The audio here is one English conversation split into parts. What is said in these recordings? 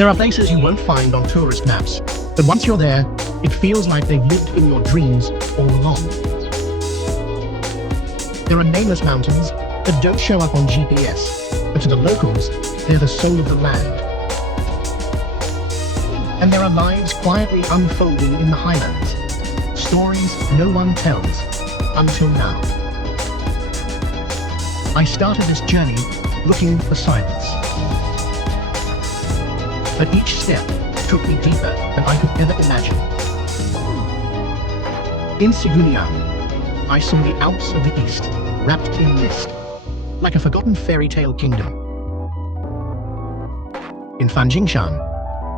There are places you won't find on tourist maps, but once you're there, it feels like they've lived in your dreams all along. There are nameless mountains that don't show up on GPS, but to the locals, they're the soul of the land. And there are lives quietly unfolding in the highlands, stories no one tells until now. I started this journey looking for silence, but each step took me deeper than I could ever imagine. In Siguniang, I saw the Alps of the East, wrapped in mist, like a forgotten fairy tale kingdom. In Fanjing Shan,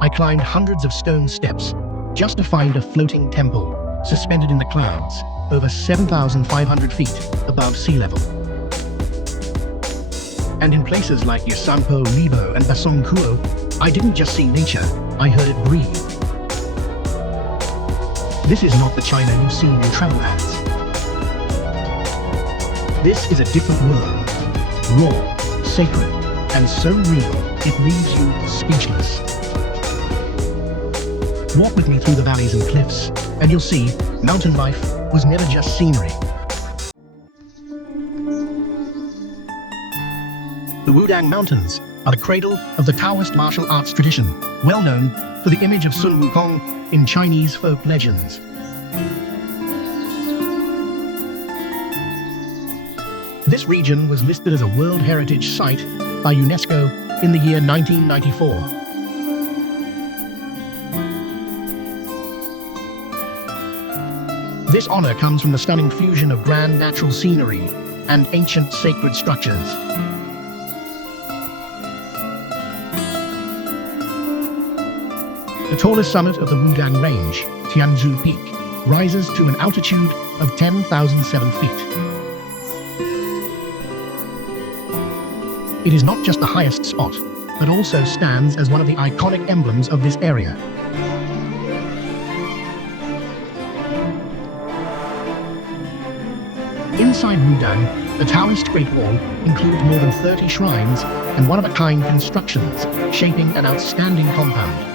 I climbed hundreds of stone steps just to find a floating temple suspended in the clouds over 7,500 feet above sea level. And in places like Yasano, Libo, and Basongkuo, I didn't just see nature, I heard it breathe. This is not the China you've seen in travel ads. This is a different world, raw, sacred, and so real it leaves you speechless. Walk with me through the valleys and cliffs, and you'll see mountain life was never just scenery. The Wudang Mountains are the cradle of the Taoist martial arts tradition, well known for the image of Sun Wukong in Chinese folk legends. This region was listed as a World Heritage Site by UNESCO in the year 1994. This honor comes from the stunning fusion of grand natural scenery and ancient sacred structures. The tallest summit of the Wudang Range, Tianzhu Peak, rises to an altitude of 10,007 feet. It is not just the highest spot, but also stands as one of the iconic emblems of this area. Inside Wudang, the Taoist Great Wall includes more than 30 shrines and one-of-a-kind constructions, shaping an outstanding compound.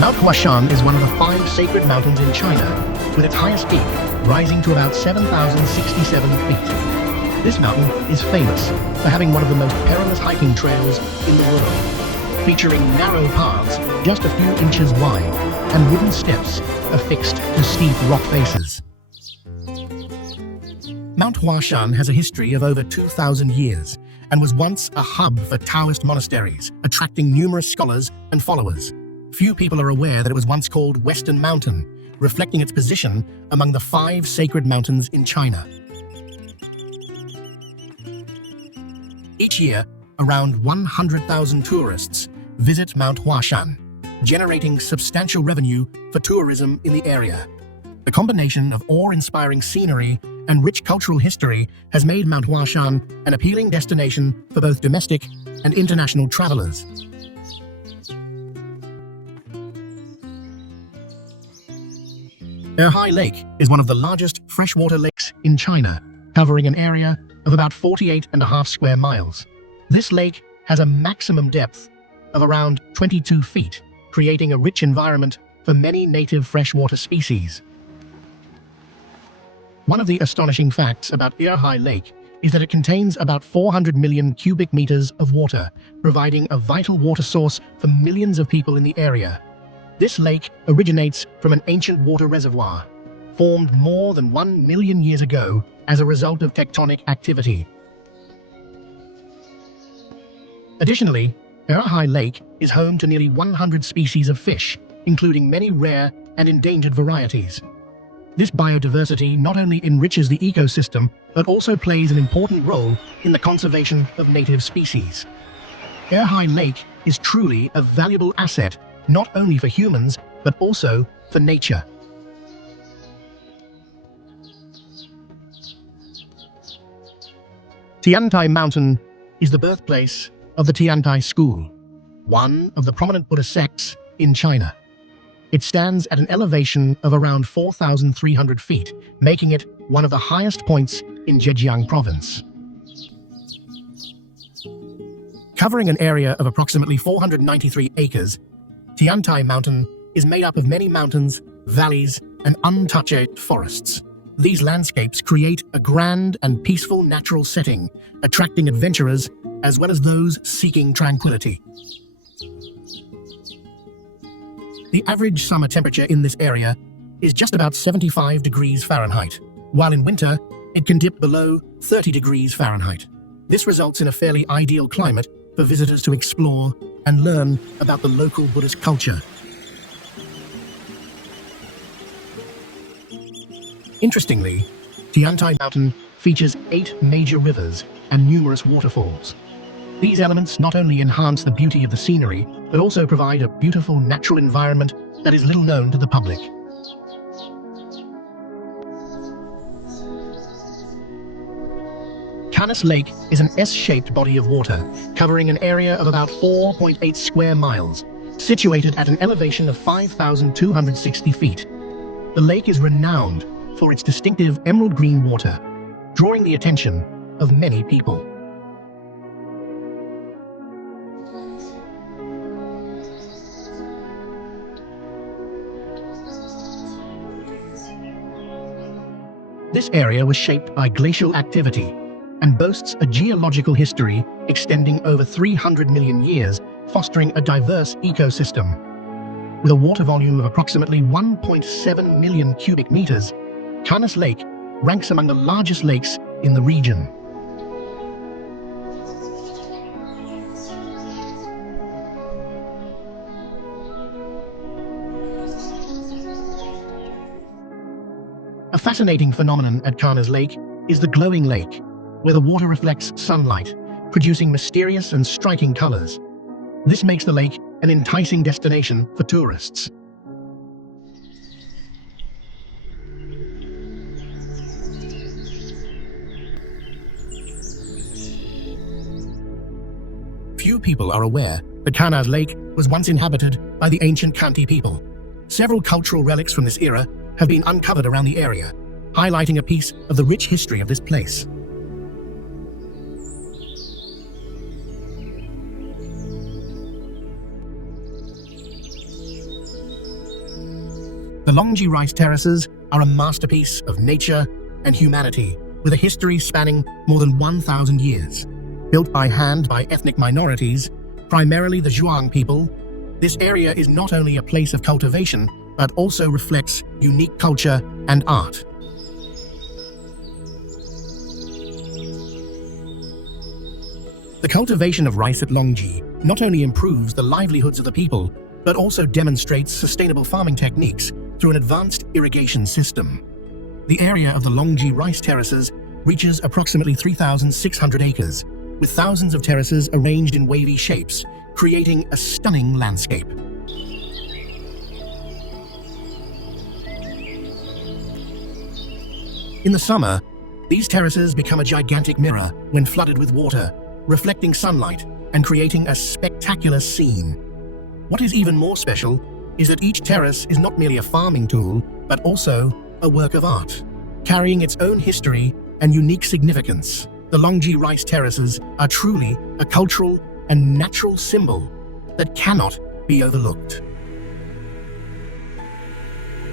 Mount Huashan is one of the 5 sacred mountains in China, with its highest peak rising to about 7,067 feet. This mountain is famous for having one of the most perilous hiking trails in the world, featuring narrow paths just a few inches wide and wooden steps affixed to steep rock faces. Mount Huashan has a history of over 2,000 years and was once a hub for Taoist monasteries, attracting numerous scholars and followers. Few people are aware that it was once called Western Mountain, reflecting its position among the 5 sacred mountains in China. Each year, around 100,000 tourists visit Mount Huashan, generating substantial revenue for tourism in the area. The combination of awe-inspiring scenery and rich cultural history has made Mount Huashan an appealing destination for both domestic and international travelers. Erhai Lake is one of the largest freshwater lakes in China, covering an area of about 48.5 square miles. This lake has a maximum depth of around 22 feet, creating a rich environment for many native freshwater species. One of the astonishing facts about Erhai Lake is that it contains about 400 million cubic meters of water, providing a vital water source for millions of people in the area. This lake originates from an ancient water reservoir, formed more than 1 million years ago as a result of tectonic activity. Additionally, Erhai Lake is home to nearly 100 species of fish, including many rare and endangered varieties. This biodiversity not only enriches the ecosystem, but also plays an important role in the conservation of native species. Erhai Lake is truly a valuable asset not only for humans, but also for nature. Tiantai Mountain is the birthplace of the Tiantai School, one of the prominent Buddhist sects in China. It stands at an elevation of around 4,300 feet, making it one of the highest points in Zhejiang province. Covering an area of approximately 493 acres, Tiantai Mountain is made up of many mountains, valleys, and untouched forests. These landscapes create a grand and peaceful natural setting, attracting adventurers as well as those seeking tranquility. The average summer temperature in this area is just about 75 degrees Fahrenheit, while in winter it can dip below 30 degrees Fahrenheit. This results in a fairly ideal climate for visitors to explore and learn about the local Buddhist culture. Interestingly, Tiantai Mountain features 8 major rivers and numerous waterfalls. These elements not only enhance the beauty of the scenery, but also provide a beautiful natural environment that is little known to the public. Canis Lake is an S-shaped body of water, covering an area of about 4.8 square miles, situated at an elevation of 5,260 feet. The lake is renowned for its distinctive emerald green water, drawing the attention of many people. This area was shaped by glacial activity and boasts a geological history extending over 300 million years, fostering a diverse ecosystem. With a water volume of approximately 1.7 million cubic meters, Canis Lake ranks among the largest lakes in the region. A fascinating phenomenon at Canis Lake is the glowing lake, where the water reflects sunlight, producing mysterious and striking colors. This makes the lake an enticing destination for tourists. Few people are aware that Canis Lake was once inhabited by the ancient Khanty people. Several cultural relics from this era have been uncovered around the area, highlighting a piece of the rich history of this place. The Longji rice terraces are a masterpiece of nature and humanity, with a history spanning more than 1,000 years. Built by hand by ethnic minorities, primarily the Zhuang people, this area is not only a place of cultivation, but also reflects unique culture and art. The cultivation of rice at Longji not only improves the livelihoods of the people, but also demonstrates sustainable farming techniques through an advanced irrigation system. The area of the Longji rice terraces reaches approximately 3,600 acres, with thousands of terraces arranged in wavy shapes, creating a stunning landscape. In the summer, these terraces become a gigantic mirror when flooded with water, reflecting sunlight and creating a spectacular scene. What is even more special is that each terrace is not merely a farming tool, but also a work of art, carrying its own history and unique significance. The Longji rice terraces are truly a cultural and natural symbol that cannot be overlooked.